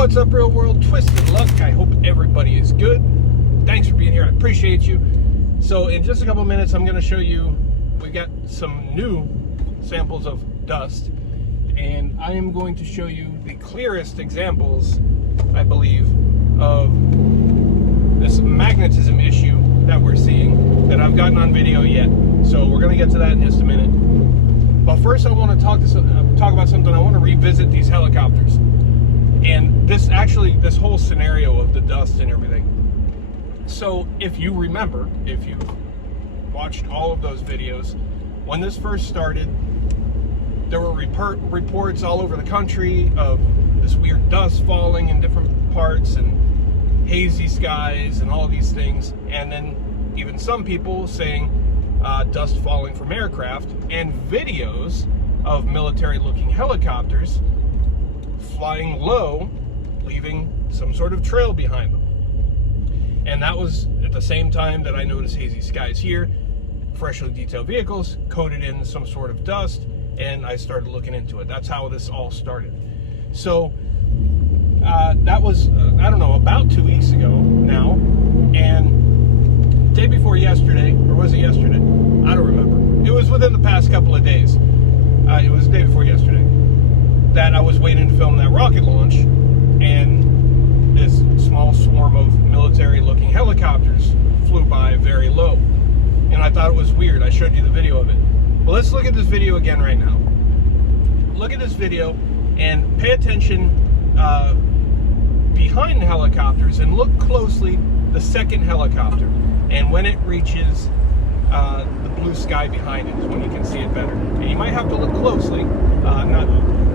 What's up, real world? Twisted Luck. I hope everybody is good. Thanks for being here. I appreciate you. So in just a couple minutes, I'm going to show you, we got some new samples of dust, and I am going to show you the clearest examples, I believe, of this magnetism issue that we're seeing that I've gotten on video yet. So we're going to get to that in just a minute. But first, I want to talk about something. I want to revisit these helicopters. And this whole scenario of the dust and everything. So if you remember, if you watched all of those videos, when this first started, there were reports all over the country of this weird dust falling in different parts and hazy skies and all of these things. And then even some people saying dust falling from aircraft, and videos of military-looking helicopters flying low, leaving some sort of trail behind them. And that was at the same time that I noticed hazy skies here, freshly detailed vehicles coated in some sort of dust, and I started looking into it. That's how this all started. So that was, I don't know, about 2 weeks ago now, and day before yesterday, or was it yesterday? I don't remember. It was within the past couple of days. It was the day before yesterday that I was waiting to film that rocket launch, and this small swarm of military-looking helicopters flew by very low. And I thought it was weird. I showed you the video of it. But let's look at this video again right now. Look at this video and pay attention behind the helicopters, and look closely the second helicopter. And when it reaches the blue sky behind it is when you can see it better. And you might have to look closely, not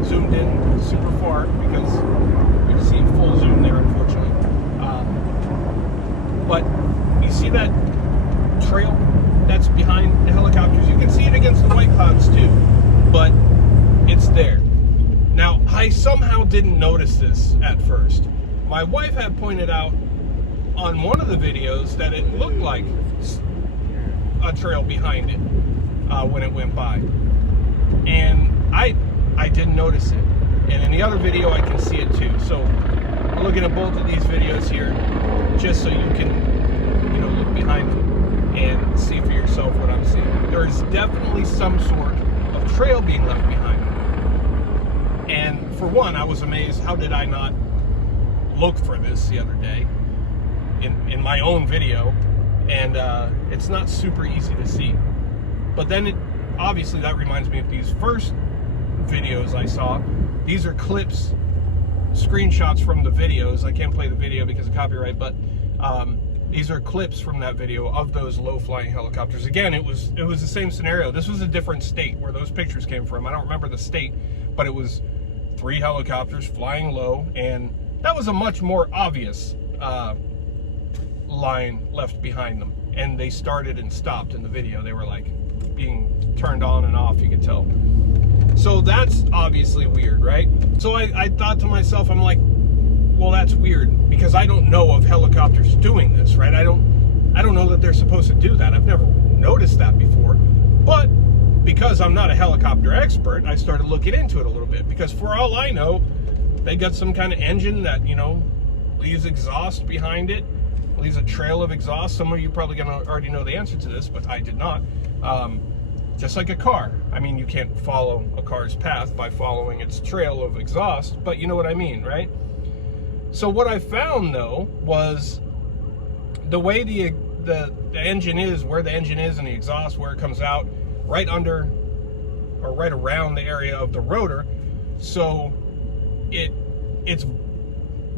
zoomed in super far, because we've seen full zoom there, unfortunately. But you see that trail that's behind the helicopters? You can see it against the white clouds too, but it's there. Now, I somehow didn't notice this at first. My wife had pointed out on one of the videos that it looked like a trail behind it when it went by, and I didn't notice it. And in the other video, I can see it too. So I'm looking at both of these videos here, just so you can, look behind them and see for yourself what I'm seeing. There is definitely some sort of trail being left behind them. And for one, I was amazed. How did I not look for this the other day in my own video? And it's not super easy to see. But then obviously that reminds me of these first videos I saw. These are clips, screenshots from the videos. I can't play the video because of copyright, but these are clips from that video of those low-flying helicopters. Again, it was the same scenario. This was a different state where those pictures came from. I don't remember the state, but it was 3 helicopters flying low, and that was a much more obvious line left behind them. And they started and stopped in the video. They were like being turned on and off, you could tell. So that's obviously weird, right? So I thought to myself, I'm like, well, that's weird, because I don't know of helicopters doing this, right? I don't know that they're supposed to do that. I've never noticed that before. But because I'm not a helicopter expert, I started looking into it a little bit, because for all I know, they got some kind of engine that, leaves exhaust behind it, leaves a trail of exhaust. Some of you probably gonna already know the answer to this, but I did not. Just like a car. I mean, you can't follow a car's path by following its trail of exhaust, but you know what I mean, right? So what I found, though, was the way the engine is, where the engine is and the exhaust, where it comes out, right under or right around the area of the rotor. So it's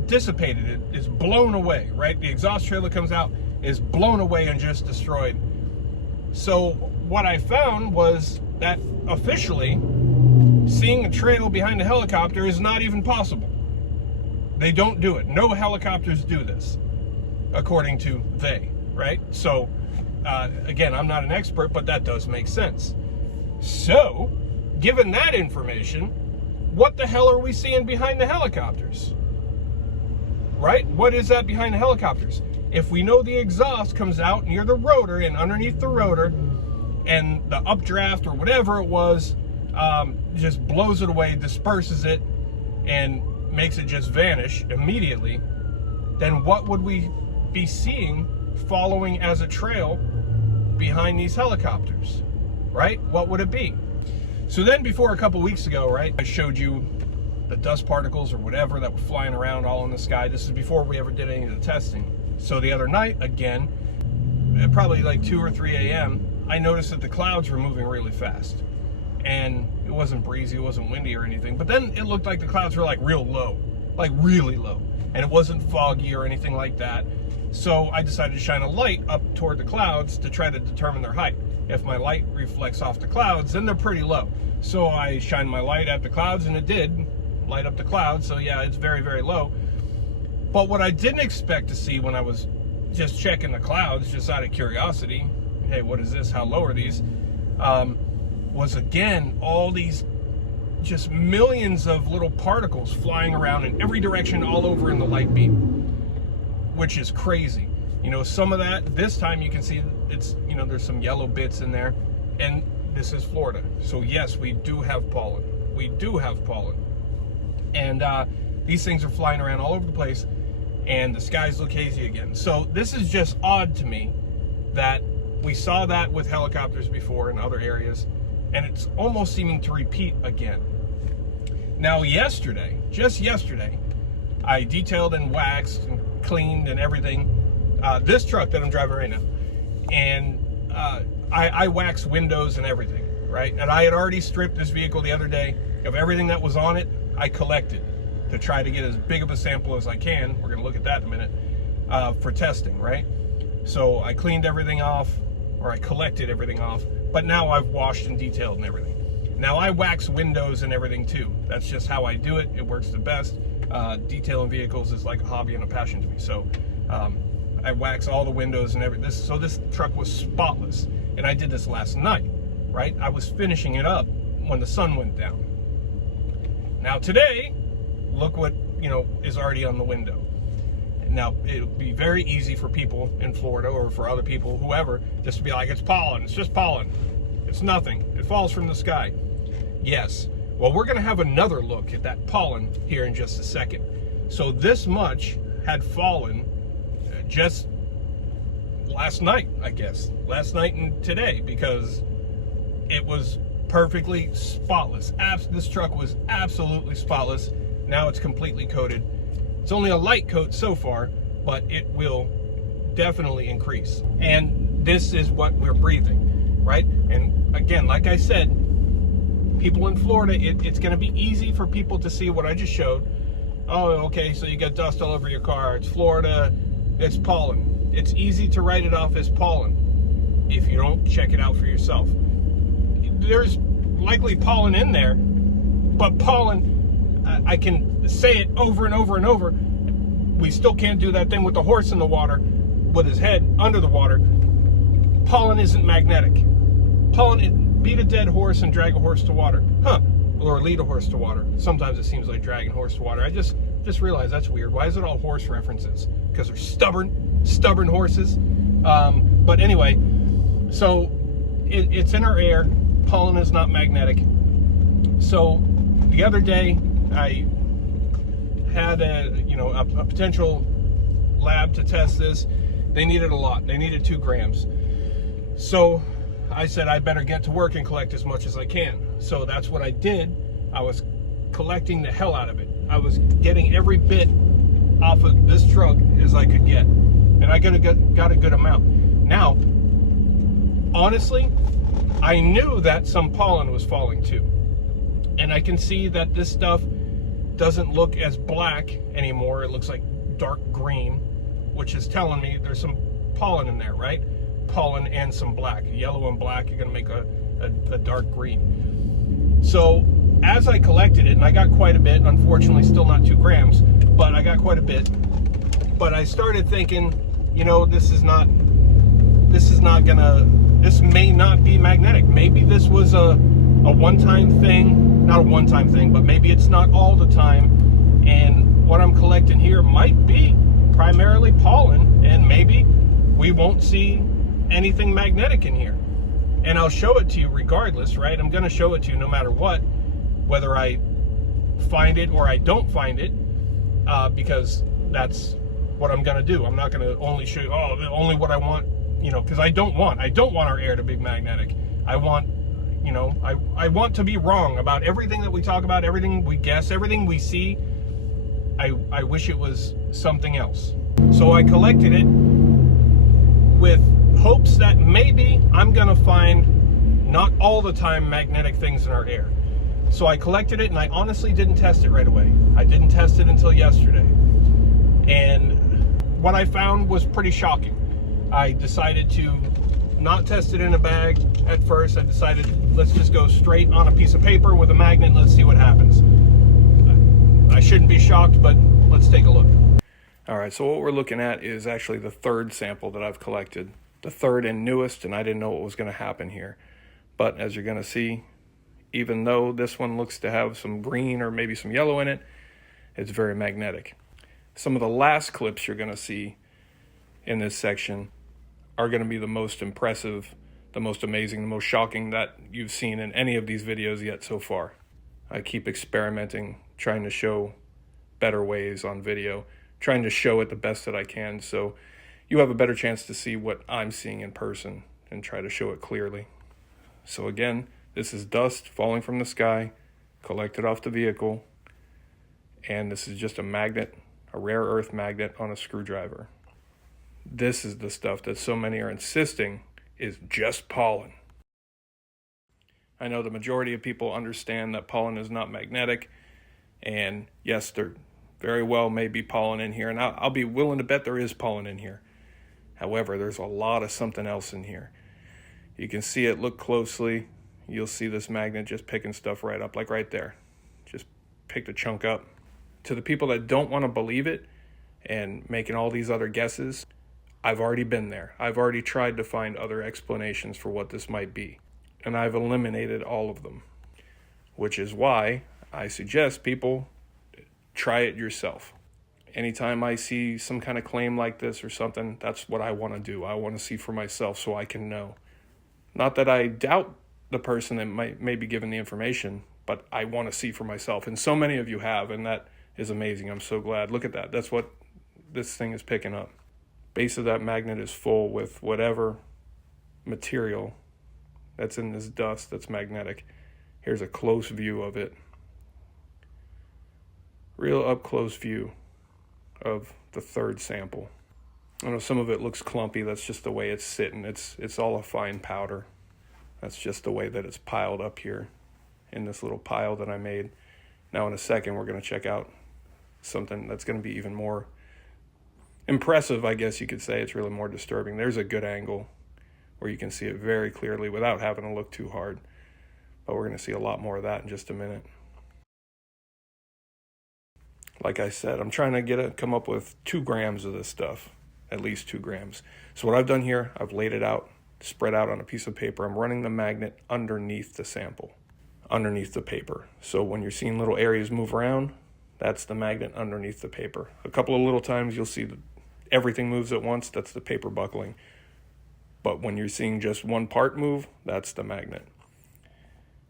dissipated, it's blown away, right? The exhaust trail that comes out is blown away and just destroyed. So what I found was that officially seeing a trail behind a helicopter is not even possible. They don't do it. No helicopters do this, according to they, right? So again, I'm not an expert, but that does make sense. So given that information, what the hell are we seeing behind the helicopters? Right? What is that behind the helicopters? If we know the exhaust comes out near the rotor and underneath the rotor, and the updraft or whatever it was just blows it away, disperses it, and makes it just vanish immediately, then what would we be seeing following as a trail behind these helicopters, right? What would it be? So then before a couple weeks ago, right, I showed you the dust particles or whatever that were flying around all in the sky. This is before we ever did any of the testing. So the other night, again, at probably like 2 or 3 a.m., I noticed that the clouds were moving really fast. And it wasn't breezy, it wasn't windy or anything, but then it looked like the clouds were like real low, like really low. And it wasn't foggy or anything like that. So I decided to shine a light up toward the clouds to try to determine their height. If my light reflects off the clouds, then they're pretty low. So I shined my light at the clouds, and it did light up the clouds. So yeah, it's very, very low. But what I didn't expect to see when I was just checking the clouds, just out of curiosity, hey, what is this? How low are these? Was again, all these just millions of little particles flying around in every direction all over in the light beam, which is crazy. You know, some of that, this time you can see it's, you know, there's some yellow bits in there, and this is Florida. So yes, we do have pollen. We do have pollen. And these things are flying around all over the place, and the skies look hazy again. So this is just odd to me that we saw that with helicopters before in other areas, and it's almost seeming to repeat again. Now yesterday, just yesterday, I detailed and waxed and cleaned and everything this truck that I'm driving right now, and I waxed windows and everything, right? And I had already stripped this vehicle the other day of everything that was on it. I collected to try to get as big of a sample as I can. We're going to look at that in a minute for testing, right? So I cleaned everything off, or I collected everything off, but now I've washed and detailed and everything. Now I wax windows and everything too. That's just how I do it. It works the best. Detailing vehicles is like a hobby and a passion to me. So I wax all the windows and everything. So this truck was spotless. And I did this last night, right? I was finishing it up when the sun went down. Now today, look what, you know, is already on the window. Now, it'll be very easy for people in Florida or for other people, whoever, just to be like, it's pollen, it's just pollen. It's nothing, it falls from the sky. Yes, well, we're gonna have another look at that pollen here in just a second. So this much had fallen just last night, I guess. Last night and today, because it was perfectly spotless. This truck was absolutely spotless. Now it's completely coated. It's only a light coat so far, but it will definitely increase. And this is what we're breathing, right? And again, like I said, people in Florida, it's gonna be easy for people to see what I just showed. Oh, okay, so you got dust all over your car. It's Florida, it's pollen. It's easy to write it off as pollen if you don't check it out for yourself. There's likely pollen in there, but pollen, I can say it over and over and over. We still can't do that thing with the horse in the water, with his head under the water. Pollen isn't magnetic. Pollen, beat a dead horse and drag a horse to water. Huh, or lead a horse to water. Sometimes it seems like dragging a horse to water. I just realized that's weird. Why is it all horse references? Because they're stubborn horses. But anyway, so it's in our air. Pollen is not magnetic. So the other day, I had a potential lab to test this. They needed a lot. They needed 2 grams. So I said I better get to work and collect as much as I can. So that's what I did. I was collecting the hell out of it. I was getting every bit off of this truck as I could get. And I got a good amount. Now, honestly, I knew that some pollen was falling too. And I can see that this stuff doesn't look as black anymore. It looks like dark green, which is telling me there's some pollen in there, right? Pollen and some black. Yellow and black are gonna make a dark green. So as I collected it, and I got quite a bit, unfortunately still not 2 grams, but I got quite a bit. But I started thinking, you know, this may not be magnetic. Maybe this was a one-time thing, not a one-time thing, but maybe it's not all the time. And what I'm collecting here might be primarily pollen, and maybe we won't see anything magnetic in here. And I'll show it to you regardless, right? I'm gonna show it to you no matter what, whether I find it or I don't find it. because that's what I'm gonna do. I'm not gonna only show you, only what I want, you know, because I don't want our air to be magnetic. I want, you know, I want to be wrong about everything that we talk about, everything we guess, everything we see. I wish it was something else. So I collected it with hopes that maybe I'm gonna find not all the time magnetic things in our air. So I collected it, and I honestly didn't test it right away. I didn't test it until yesterday. And what I found was pretty shocking. I decided to not test it in a bag at first. I decided, let's just go straight on a piece of paper with a magnet, and let's see what happens. I shouldn't be shocked, but let's take a look. All right, so what we're looking at is actually the third sample that I've collected. The third and newest, and I didn't know what was going to happen here. But as you're going to see, even though this one looks to have some green or maybe some yellow in it, it's very magnetic. Some of the last clips you're going to see in this section are going to be the most impressive, the most amazing, the most shocking that you've seen in any of these videos yet so far. I keep experimenting, trying to show better ways on video, trying to show it the best that I can, so you have a better chance to see what I'm seeing in person and try to show it clearly. So again, this is dust falling from the sky, collected off the vehicle, and this is just a magnet, a rare earth magnet on a screwdriver. This is the stuff that so many are insisting is just pollen. I know the majority of people understand that pollen is not magnetic, and yes, there very well may be pollen in here, and I'll be willing to bet there is pollen in here. However, there's a lot of something else in here. You can see it, look closely. You'll see this magnet just picking stuff right up, like right there. Just picked a chunk up. To the people that don't want to believe it and making all these other guesses, I've already been there. I've already tried to find other explanations for what this might be, and I've eliminated all of them, which is why I suggest people try it yourself. Anytime I see some kind of claim like this or something, that's what I want to do. I want to see for myself so I can know. Not that I doubt the person that may be given the information, but I want to see for myself. And so many of you have, and that is amazing. I'm so glad. Look at that. That's what this thing is picking up. Base of that magnet is full with whatever material that's in this dust that's magnetic. Here's a close view of it. Real up close view of the third sample. I know some of it looks clumpy. That's just the way it's sitting. It's all a fine powder. That's just the way that it's piled up here in this little pile that I made. Now in a second, we're going to check out something that's going to be even more impressive, I guess you could say. It's really more disturbing. There's a good angle where you can see it very clearly without having to look too hard. But we're going to see a lot more of that in just a minute. Like I said, I'm trying to come up with 2 grams of this stuff, at least 2 grams. So what I've done here, I've laid it out, spread out on a piece of paper. I'm running the magnet underneath the sample, underneath the paper. So when you're seeing little areas move around, that's the magnet underneath the paper. A couple of little times you'll see that everything moves at once. That's the paper buckling. But when you're seeing just one part move, that's the magnet.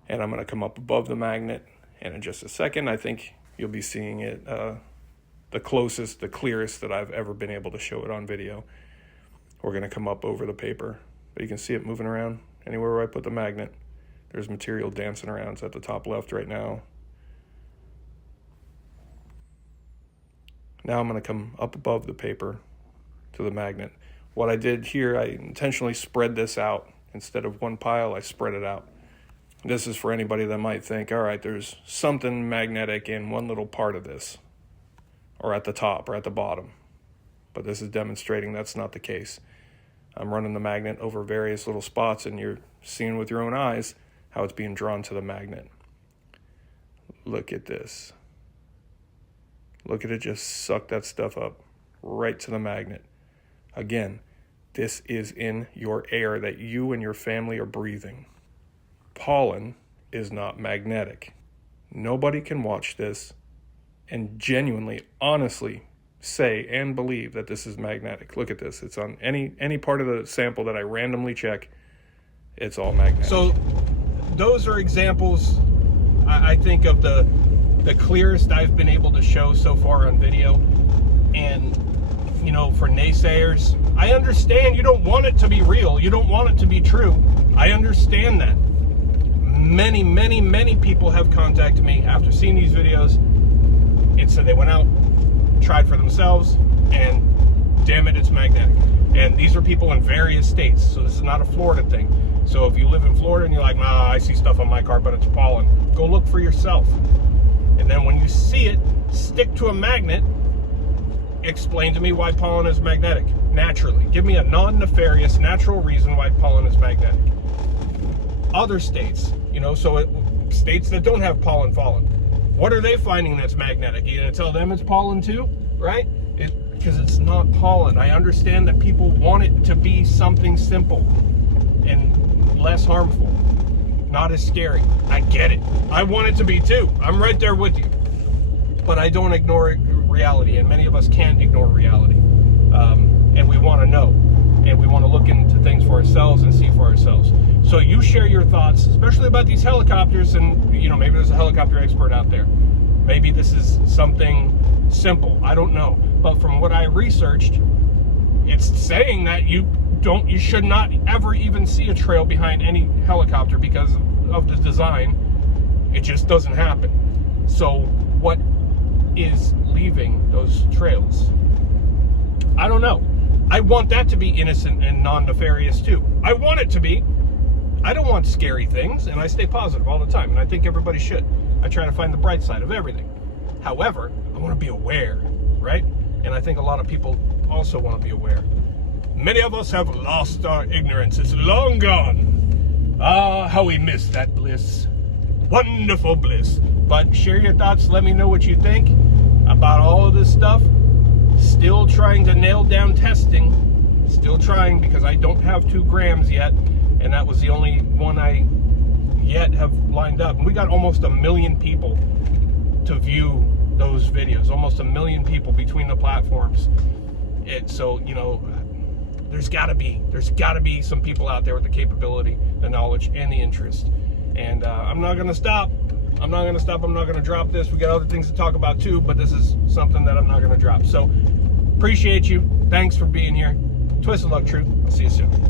And I'm going to come up above the magnet, and in just a second, I think you'll be seeing it the closest, the clearest that I've ever been able to show it on video. We're going to come up over the paper, but you can see it moving around anywhere where I put the magnet. There's material dancing around. It's at the top left right now. Now I'm going to come up above the paper to the magnet. What I did here, I intentionally spread this out. Instead of one pile, I spread it out. This is for anybody that might think, all right, there's something magnetic in one little part of this, or at the top or at the bottom. But this is demonstrating that's not the case. I'm running the magnet over various little spots, and you're seeing with your own eyes how it's being drawn to the magnet. Look at this. Look at it just suck that stuff up right to the magnet. Again, this is in your air that you and your family are breathing. Pollen is not magnetic. Nobody can watch this and genuinely, honestly say and believe that this is magnetic. Look at this. It's on any part of the sample that I randomly check. It's all magnetic. So those are examples, I think, of the the clearest I've been able to show so far on video. And, you know, for naysayers, I understand you don't want it to be real. You don't want it to be true. I understand that. Many, many, many people have contacted me after seeing these videos and said they went out, tried for themselves, and damn it, it's magnetic. And these are people in various states, so this is not a Florida thing. So if you live in Florida and you're like, nah, I see stuff on my car, but it's pollen, go look for yourself. And then when you see it stick to a magnet, explain to me why pollen is magnetic naturally. Give me a non-nefarious, natural reason why pollen is magnetic. Other states, you know, states that don't have pollen falling, what are they finding that's magnetic? Are you gonna tell them it's pollen too, right? Because it's not pollen. I understand that people want it to be something simple and less harmful, not as scary. I get it. I want it to be too. I'm right there with you. But I don't ignore reality, and many of us can't ignore reality. And we want to know, and we want to look into things for ourselves and see for ourselves. So you share your thoughts, especially about these helicopters, and you know, maybe there's a helicopter expert out there. Maybe this is something simple. I don't know. But from what I researched, it's saying that you should not ever even see a trail behind any helicopter because of the design. It just doesn't happen. So what is leaving those trails? I don't know. I want that to be innocent and non-nefarious too. I want it to be. I don't want scary things, and I stay positive all the time, and I think everybody should. I try to find the bright side of everything. However, I want to be aware, right? And I think a lot of people also want to be aware. Many of us have lost our ignorance. It's long gone. Ah, how we miss that bliss. Wonderful bliss. But share your thoughts. Let me know what you think about all of this stuff. Still trying to nail down testing. Still trying, because I don't have 2 grams yet. And that was the only one I yet have lined up. And we got almost 1 million people to view those videos. Almost 1 million people between the platforms. So, you know, there's got to be some people out there with the capability, the knowledge, and the interest. And I'm not going to stop. I'm not going to stop. I'm not going to drop this. We got other things to talk about too, but this is something that I'm not going to drop. So appreciate you. Thanks for being here. Twisted Luck Truth. I'll see you soon.